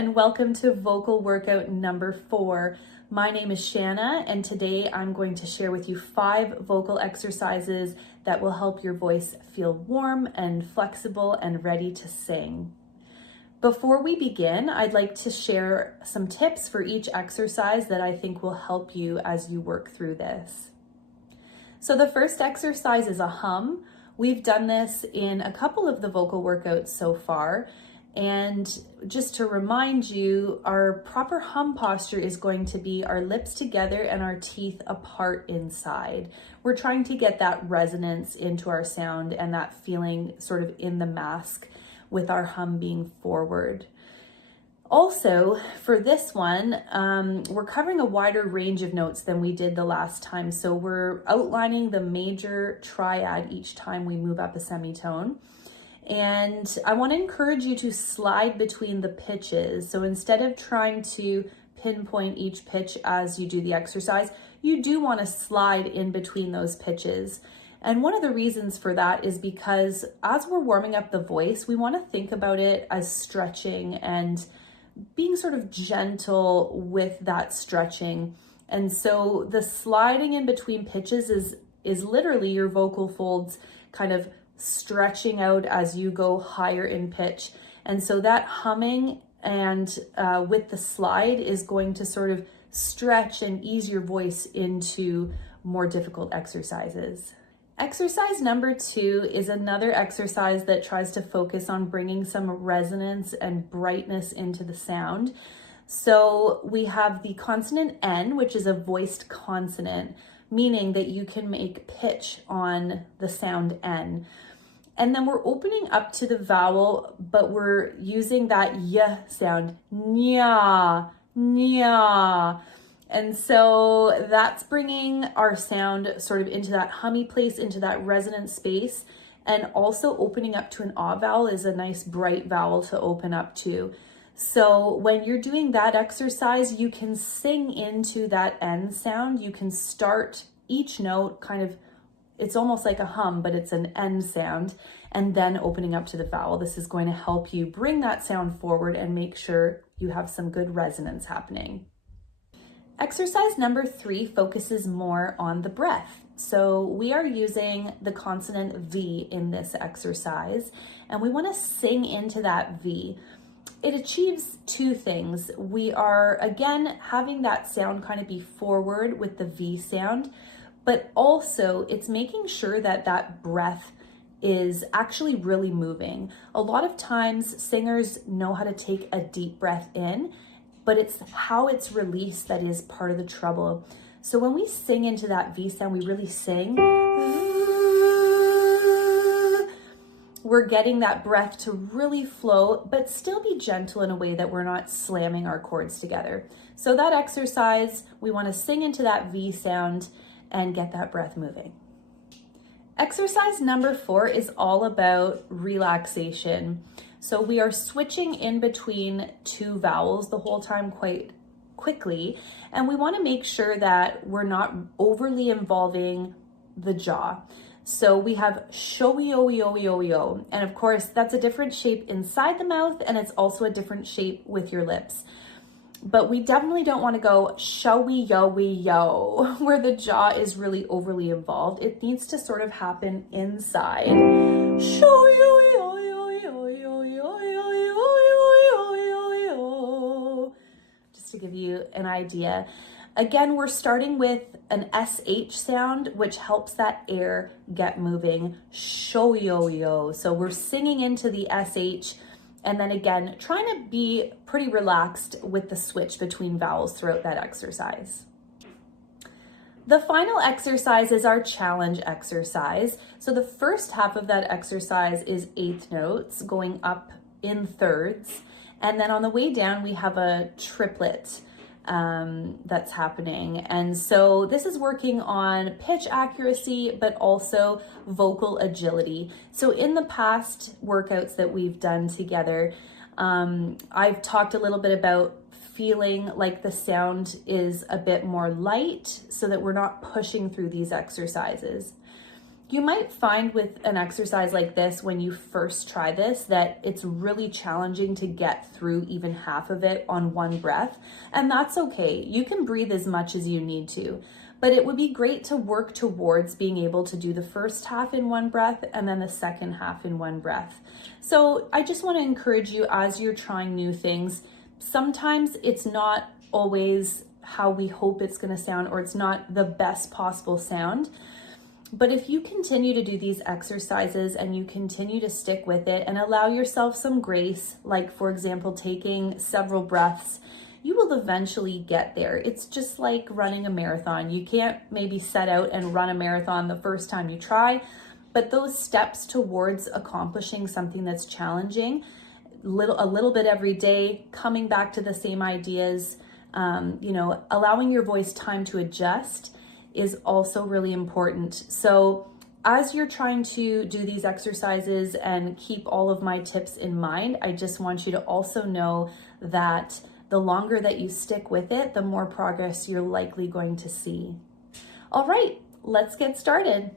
and welcome to vocal workout number 4. My name is Shanna, and today I'm going to share with you 5 vocal exercises that will help your voice feel warm and flexible and ready to sing. Before we begin, I'd like to share some tips for each exercise that I think will help you as you work through this. So the first exercise is a hum. We've done this in a couple of the vocal workouts so far. And just to remind you, our proper hum posture is going to be our lips together and our teeth apart inside. We're trying to get that resonance into our sound and that feeling sort of in the mask with our hum being forward. Also, for this one, we're covering a wider range of notes than we did the last time. So we're outlining the major triad each time we move up a semitone. And I want to encourage you to slide between the pitches. So instead of trying to pinpoint each pitch as you do the exercise, you do want to slide in between those pitches. And one of the reasons for that is because as we're warming up the voice, we want to think about it as stretching and being sort of gentle with that stretching. And so the sliding in between pitches is literally your vocal folds kind of stretching out as you go higher in pitch. And so that humming and with the slide is going to sort of stretch and ease your voice into more difficult exercises. Exercise number 2 is another exercise that tries to focus on bringing some resonance and brightness into the sound. So we have the consonant N, which is a voiced consonant, meaning that you can make pitch on the sound N. And then we're opening up to the vowel, but we're using that y sound, nya, nya. And so that's bringing our sound sort of into that hummy place, into that resonant space, and also opening up to an ah vowel is a nice bright vowel to open up to. So when you're doing that exercise, you can sing into that N sound. You can start each note kind of, it's almost like a hum, but it's an N sound, and then opening up to the vowel. This is going to help you bring that sound forward and make sure you have some good resonance happening. Exercise number 3 focuses more on the breath. So we are using the consonant V in this exercise, and we want to sing into that V. It achieves 2 things. We are, again, having that sound kind of be forward with the V sound, but also it's making sure that that breath is actually really moving. A lot of times singers know how to take a deep breath in, but it's how it's released that is part of the trouble. So when we sing into that V sound, we really sing. We're getting that breath to really flow, but still be gentle in a way that we're not slamming our chords together. So that exercise, we want to sing into that V sound and get that breath moving. Exercise number 4 is all about relaxation. So we are switching in between 2 vowels the whole time quite quickly, and we want to make sure that we're not overly involving the jaw. So we have sho-yo-yo-yo-yo, and of course that's a different shape inside the mouth, and it's also a different shape with your lips. But we definitely don't want to go showy-yo-we-yo, where the jaw is really overly involved. It needs to sort of happen inside. Show-yo-yo-yo-yo-yo-yo-yo-yo-yo. Just to give you an idea. Again, we're starting with an SH sound, which helps that air get moving. Show-yo-yo. So we're singing into the SH, and then again, trying to be pretty relaxed with the switch between vowels throughout that exercise. The final exercise is our challenge exercise. So the first half of that exercise is 1/8 notes going up in thirds. And then on the way down, we have a triplet that's happening. And so this is working on pitch accuracy, but also vocal agility. So in the past workouts that we've done together, I've talked a little bit about feeling like the sound is a bit more light so that we're not pushing through these exercises. You might find with an exercise like this, when you first try this, that it's really challenging to get through even half of it on one breath, and that's okay. You can breathe as much as you need to, but it would be great to work towards being able to do the first half in one breath and then the second half in one breath. So I just want to encourage you, as you're trying new things, sometimes it's not always how we hope it's going to sound, or it's not the best possible sound. But if you continue to do these exercises and you continue to stick with it and allow yourself some grace, like for example, taking several breaths, you will eventually get there. It's just like running a marathon. You can't maybe set out and run a marathon the first time you try, but those steps towards accomplishing something that's challenging, a little bit every day, coming back to the same ideas, allowing your voice time to adjust is also really important. So as you're trying to do these exercises and keep all of my tips in mind, I just want you to also know that the longer that you stick with it, the more progress you're likely going to see. All right, let's get started.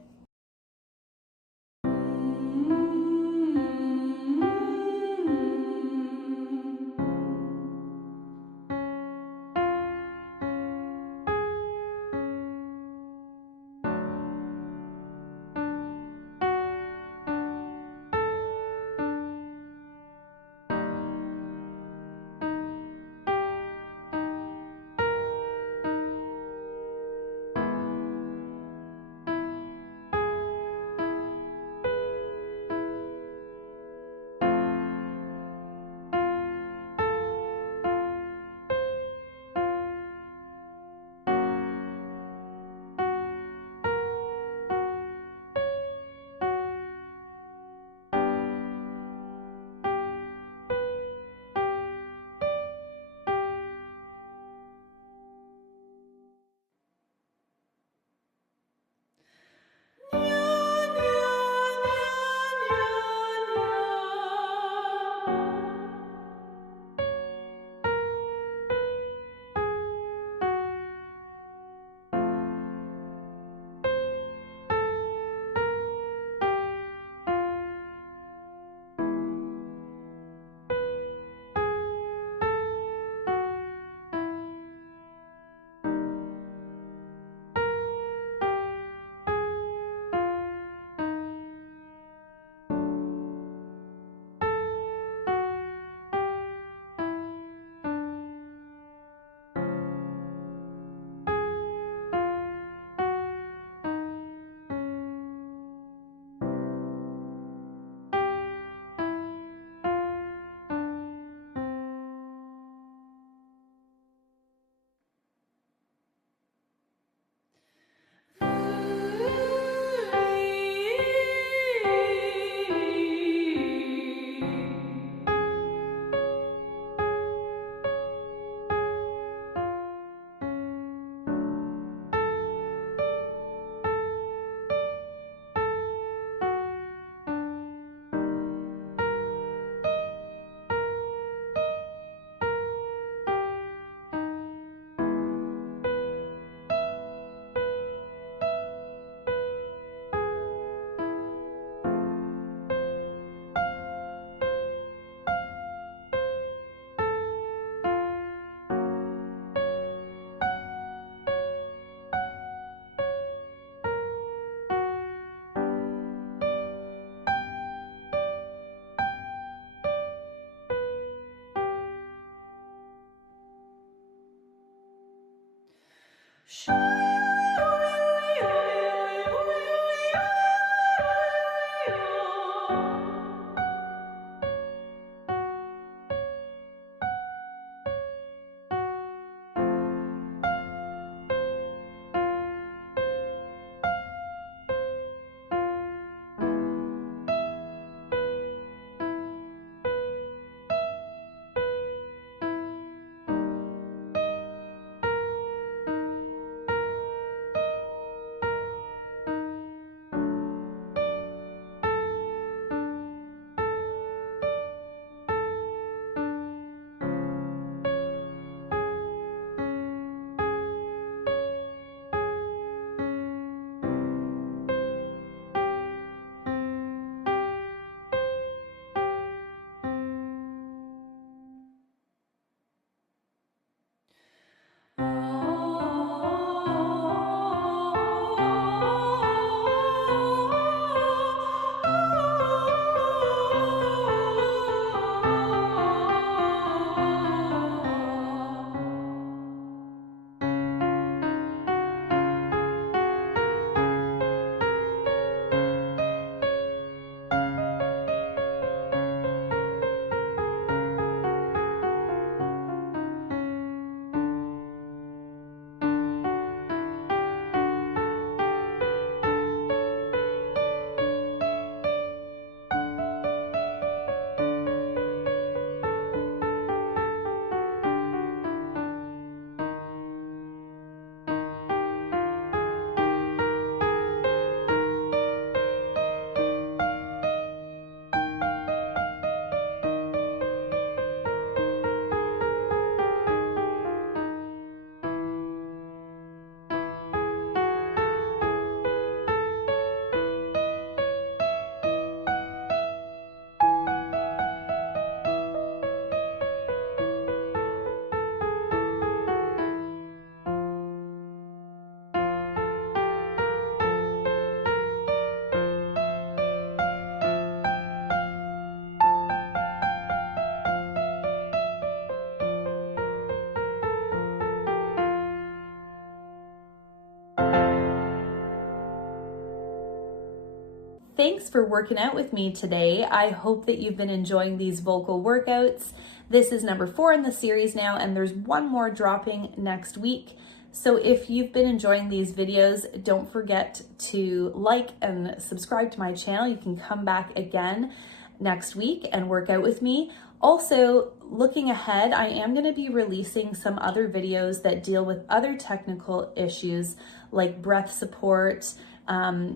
thanks for working out with me today. I hope that you've been enjoying these vocal workouts. This is number 4 in the series now, and there's one more dropping next week. So if you've been enjoying these videos, don't forget to like and subscribe to my channel. You can come back again next week and work out with me. Also, looking ahead, I am going to be releasing some other videos that deal with other technical issues like breath support,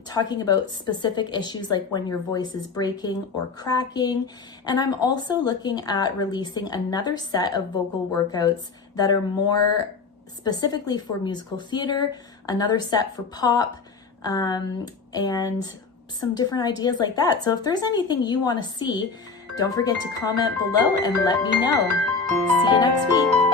talking about specific issues like when your voice is breaking or cracking. And I'm also looking at releasing another set of vocal workouts that are more specifically for musical theater, another set for pop, and some different ideas like that. So if there's anything you want to see, don't forget to comment below and let me know. See you next week.